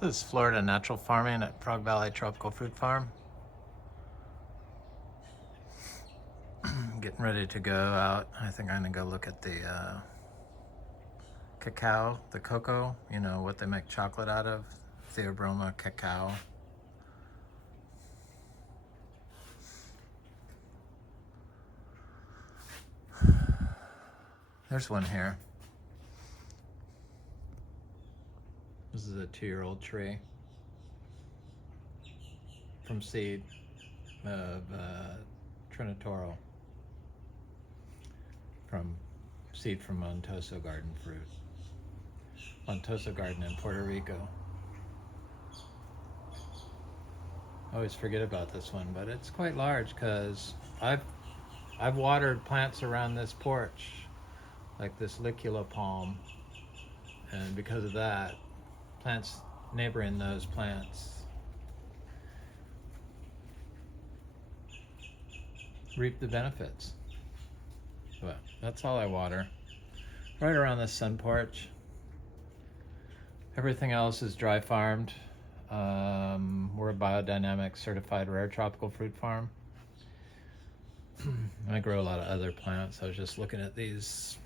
This is Florida Natural Farming at Frog Valley Tropical Fruit Farm. Getting ready to go out. I think I'm gonna go look at the cacao, the cocoa, you know, what they make chocolate out of. Theobroma Cacao. There's one here. This is a 2-year-old tree from seed of Trinitoro, from seed from Montoso Garden fruit. Montoso Garden in Puerto Rico. I always forget about this one, but it's quite large because I've watered plants around this porch, like this licula palm, and because of that, plants neighboring those plants reap the benefits. But that's all I water. Right around this sun porch. Everything else is dry farmed. We're a biodynamic certified rare tropical fruit farm. I grow a lot of other plants. I was just looking at these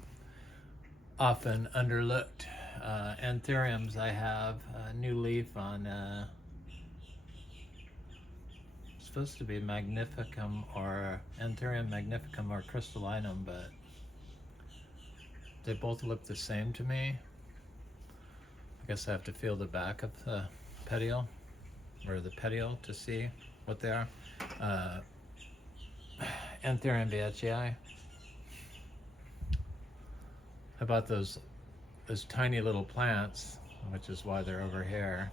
often underlooked anthuriums. I have a new leaf on supposed to be magnificum or anthurium magnificum or crystallinum, but they both look the same to me. I guess I have to feel the back of the petiole or the petiole to see what they are. Anthurium beechii. I bought those tiny little plants, which is why they're over here.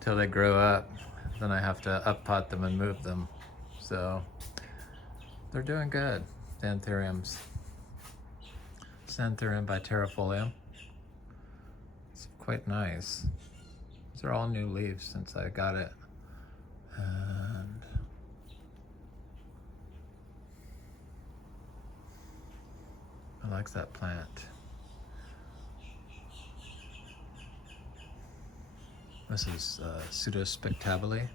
Till they grow up, then I have to up pot them and move them. So they're doing good, the anthuriums. It's Anthurium biterifolium. It's quite nice. These are all new leaves since I got it. And I like that plant. This is Pseudospectabile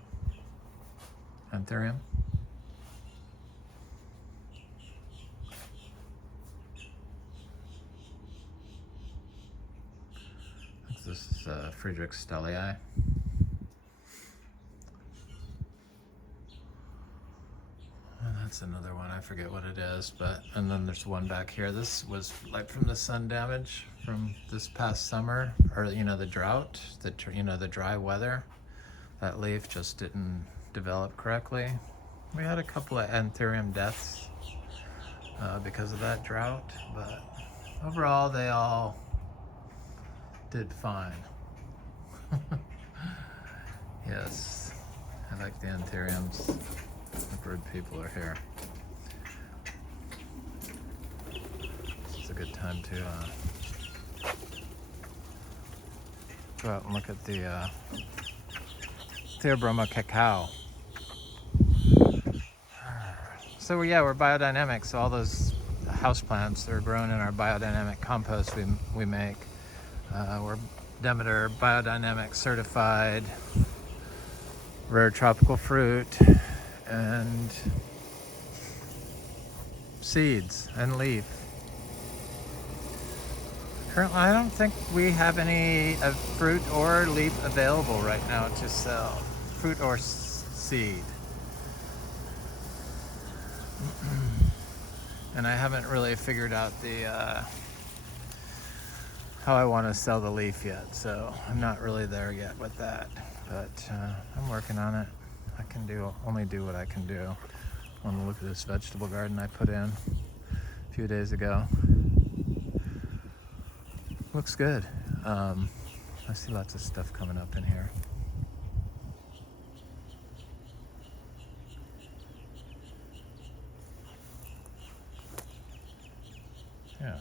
anthurium. This is Friedrich Stellii. And that's another one, I forget what it is, but, and then there's one back here. This was like from the sun damage from this past summer, or you know, the drought, the dry weather. That leaf just didn't develop correctly. We had a couple of anthurium deaths because of that drought, but overall they all did fine. Yes, I like the anthuriums. The bird people are here. This is a good time to go out and look at the Theobroma Cacao. So yeah, we're biodynamic, so all those houseplants are grown in our biodynamic compost we make. We're Demeter Biodynamic Certified Rare Tropical Fruit and seeds and leaf. Currently, I don't think we have any fruit or leaf available right now to sell. Fruit or seed. And I haven't really figured out the how I want to sell the leaf yet, so I'm not really there yet with that, but I'm working on it. I can only do what I can do. I want to look at this vegetable garden I put in a few days ago. Looks good. I see lots of stuff coming up in here. Yeah.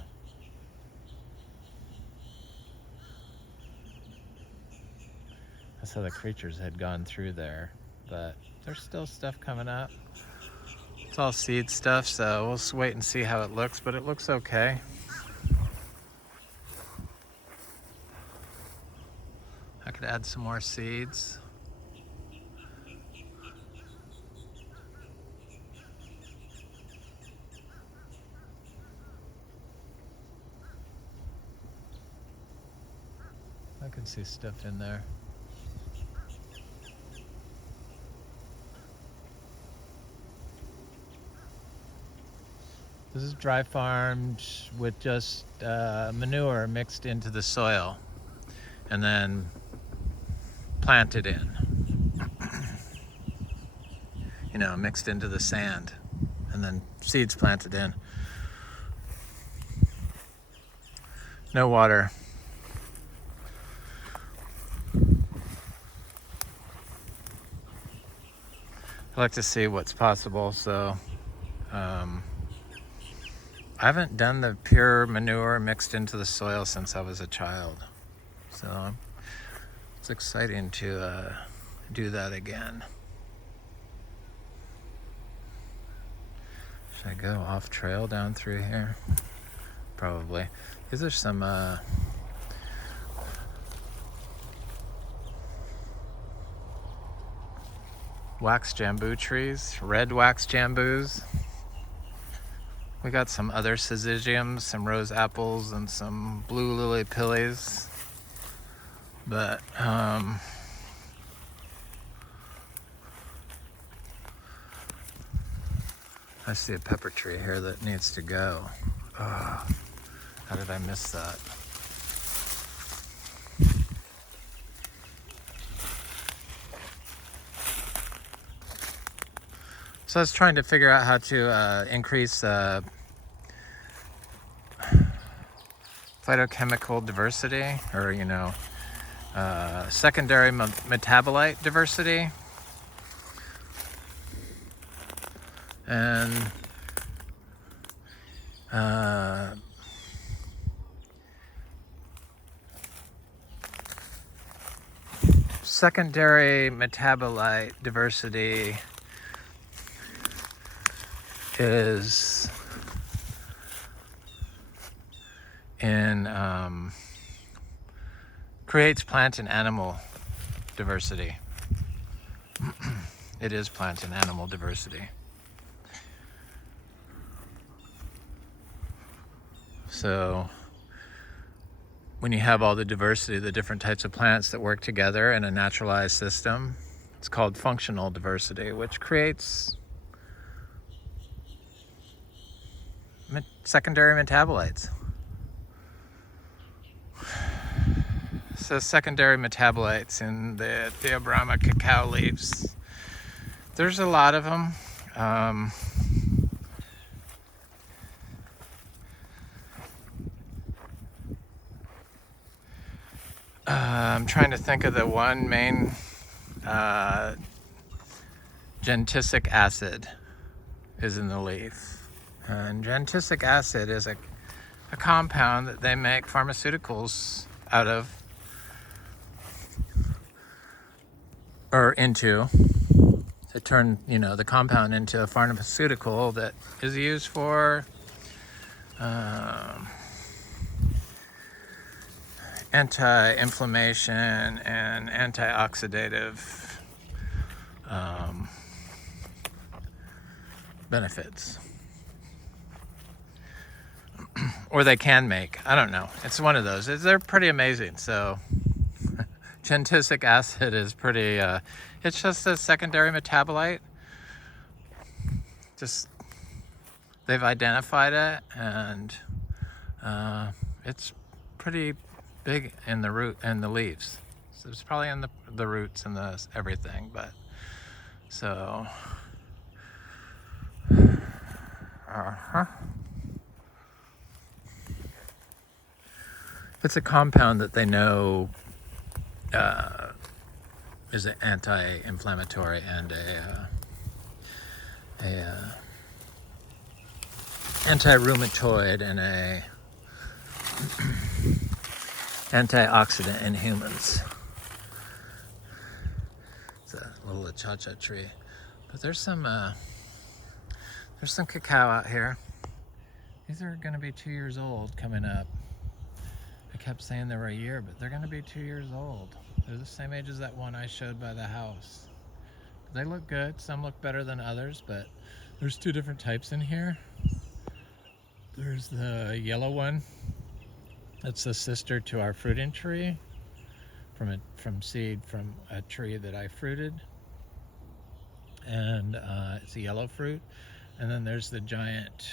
I saw the creatures had gone through there, but there's still stuff coming up. It's all seed stuff, so we'll wait and see how it looks, but it looks okay. could add some more seeds. I can see stuff in there. This is dry farmed with just manure mixed into the soil and then planted in. You know, mixed into the sand and then seeds planted in. No water. I like to see what's possible, so I haven't done the pure manure mixed into the soil since I was a child, so it's exciting to do that again. Should I go off trail down through here? Probably. These are some wax jambu trees, red wax jambus. We got some other syzygiums, some rose apples, and some blue lily pillies. But I see a pepper tree here that needs to go. Oh, how did I miss that? So I was trying to figure out how to increase phytochemical diversity, or secondary metabolite diversity, and secondary metabolite diversity is creates plant and animal diversity. It is plant and animal diversity. So when you have all the diversity, the different types of plants that work together in a naturalized system, it's called functional diversity, which creates secondary metabolites. So secondary metabolites in the Theobroma cacao leaves. There's a lot of them. I'm trying to think of the one main Gentisic acid is in the leaf. And Gentisic acid is a compound that they make pharmaceuticals out of, or into. They turn, the compound into a pharmaceutical that is used for anti-inflammation and antioxidative benefits. Or they can make. I don't know. It's one of those. They're pretty amazing. So Gentisic acid is pretty, it's just a secondary metabolite. Just, they've identified it, and it's pretty big in the root and the leaves. So it's probably in the roots and the everything, but so it's a compound that they know is an anti-inflammatory and a anti-rheumatoid and a antioxidant in humans. It's a little cha-cha tree, but there's some cacao out here. These are going to be 2 years old coming up. I kept saying they were a year, but they're going to be 2 years old. They're the same age as that one I showed by the house. They look good. Some look better than others, but there's two different types in here. There's the yellow one. That's the sister to our fruiting tree from seed from a tree that I fruited. And it's a yellow fruit. And then there's the giant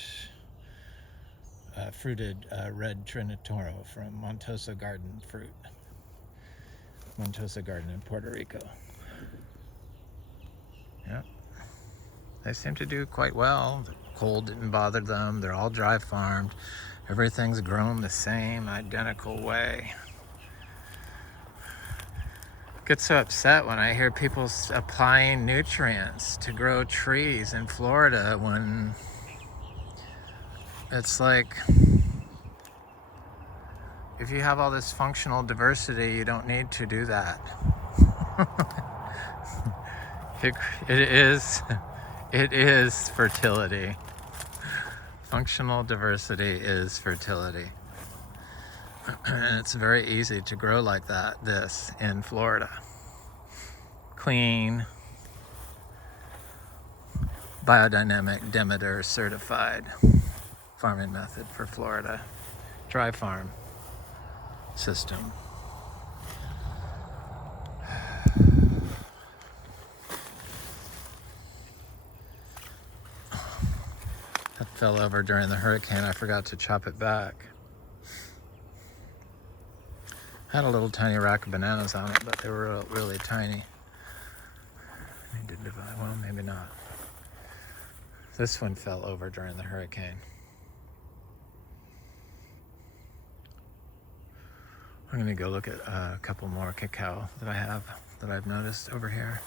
fruited red Trinitoro from Montosa Garden Fruit. Montosa Garden in Puerto Rico. Yeah. They seem to do quite well. The cold didn't bother them. They're all dry farmed. Everything's grown the same, identical way. I get so upset when I hear people applying nutrients to grow trees in Florida when it's like, if you have all this functional diversity, you don't need to do that. It is fertility. Functional diversity is fertility. And it's very easy to grow like that, this, in Florida. Clean, biodynamic Demeter certified farming method for Florida. Dry farm system. That fell over during the hurricane. I forgot to chop it back. Had a little tiny rack of bananas on it, but they were really tiny. I need to divide. Well, maybe not. This one fell over during the hurricane. I'm gonna go look at a couple more cacao that I've noticed over here.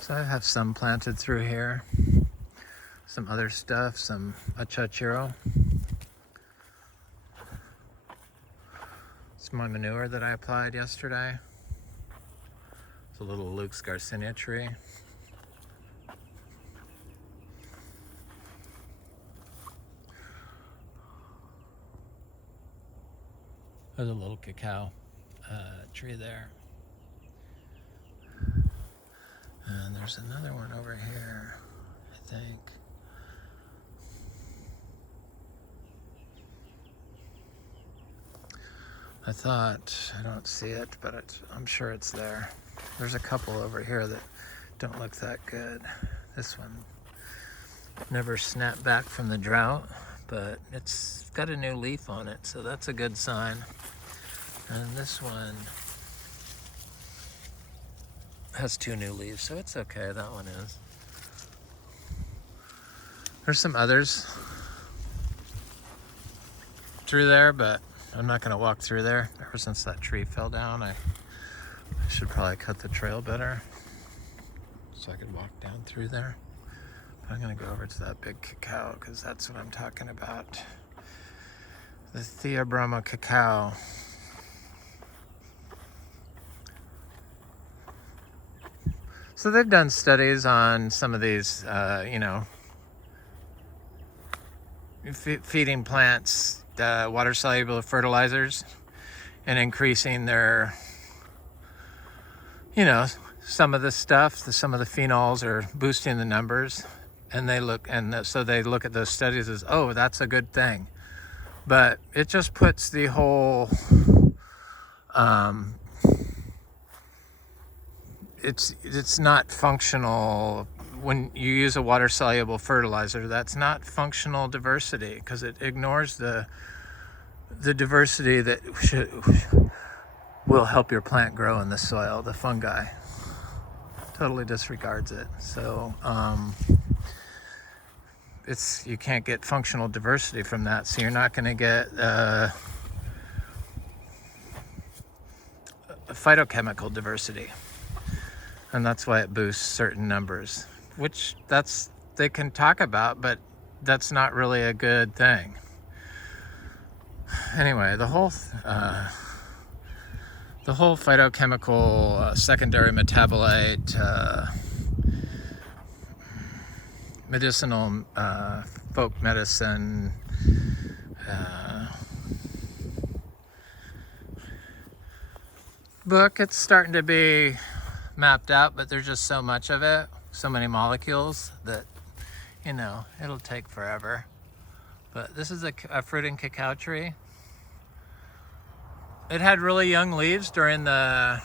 So I have some planted through here. Some other stuff, some achachiro. It's my manure that I applied yesterday. It's a little Luke's Garcinia tree. There's a little cacao tree there. And there's another one over here, I think. I don't see it, but I'm sure it's there. There's a couple over here that don't look that good. This one never snapped back from the drought, but it's got a new leaf on it, so that's a good sign. And this one has 2 new leaves, so it's okay, that one is. There's some others through there, but I'm not gonna walk through there. Ever since that tree fell down, I should probably cut the trail better so I could walk down through there. But I'm gonna go over to that big cacao because that's what I'm talking about. The Theobroma Cacao. So they've done studies on some of these, feeding plants water-soluble fertilizers and increasing their, some of the stuff, some of the phenols are boosting the numbers, and so they look at those studies as, oh, that's a good thing. But it just puts the whole, it's not functional. When you use a water-soluble fertilizer, that's not functional diversity because it ignores the diversity that will help your plant grow in the soil. The fungi totally disregards it. So you can't get functional diversity from that. So you're not going to get a phytochemical diversity, and that's why it boosts certain numbers. Which they can talk about, but that's not really a good thing. Anyway, the whole phytochemical secondary metabolite, medicinal folk medicine, book, it's starting to be mapped out, but there's just so much of it, so many molecules that, you know, it'll take forever. But this is a fruiting cacao tree. It had really young leaves during the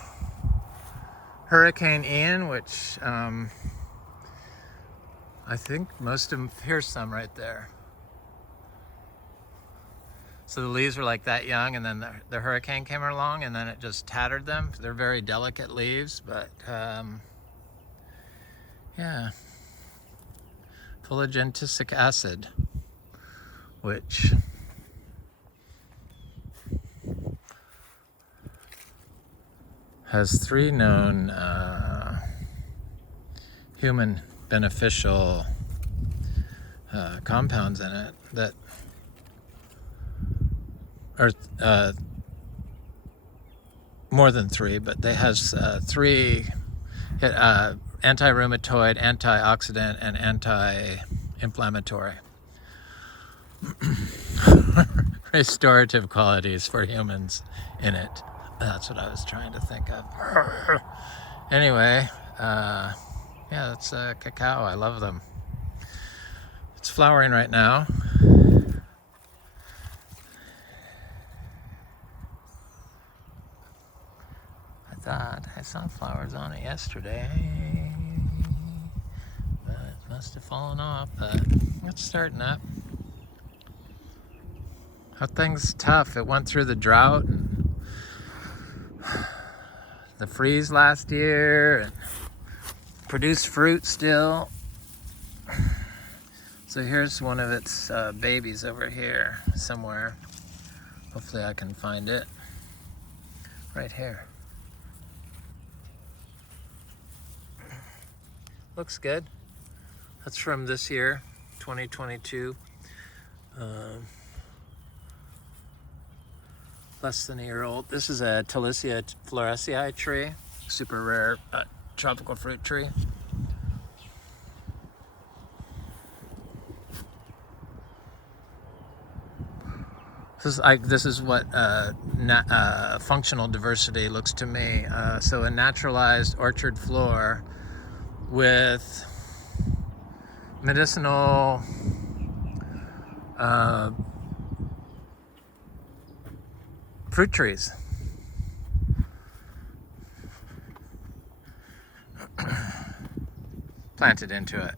Hurricane Ian, which I think most of them, here's some right there. So the leaves were like that young, and then the hurricane came along, and then it just tattered them. They're very delicate leaves, but yeah, full of Gentisic acid, which has 3 known human beneficial compounds in it that are more than 3, but they has 3 anti-rheumatoid, antioxidant, and anti-inflammatory restorative qualities for humans in it. That's what I was trying to think of. Anyway, yeah, that's cacao. I love them. It's flowering right now. I thought I saw flowers on it yesterday, but it must have fallen off. But it's starting up. That thing's tough. It went through the drought and the freeze last year and produced fruit still. So here's one of its babies over here somewhere. Hopefully I can find it. Right here. Looks good. That's from this year, 2022. Less than a year old. This is a Talicia fluorescei tree, super rare tropical fruit tree. This is what functional diversity looks to me. So a naturalized orchard floor with medicinal fruit trees. Planted into it.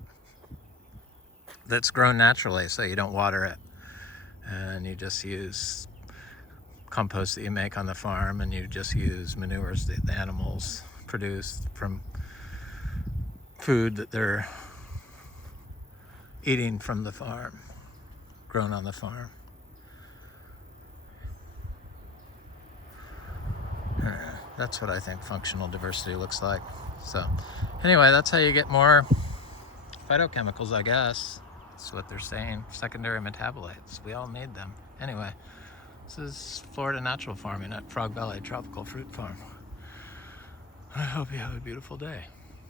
That's grown naturally, so you don't water it. And you just use compost that you make on the farm, and you just use manures that the animals produce from food that they're eating from the farm, grown on the farm. That's what I think functional diversity looks like. So anyway, that's how you get more phytochemicals, I guess. That's what they're saying. Secondary metabolites. We all need them. Anyway, this is Florida Natural Farming at Frog Valley Tropical Fruit Farm. I hope you have a beautiful day.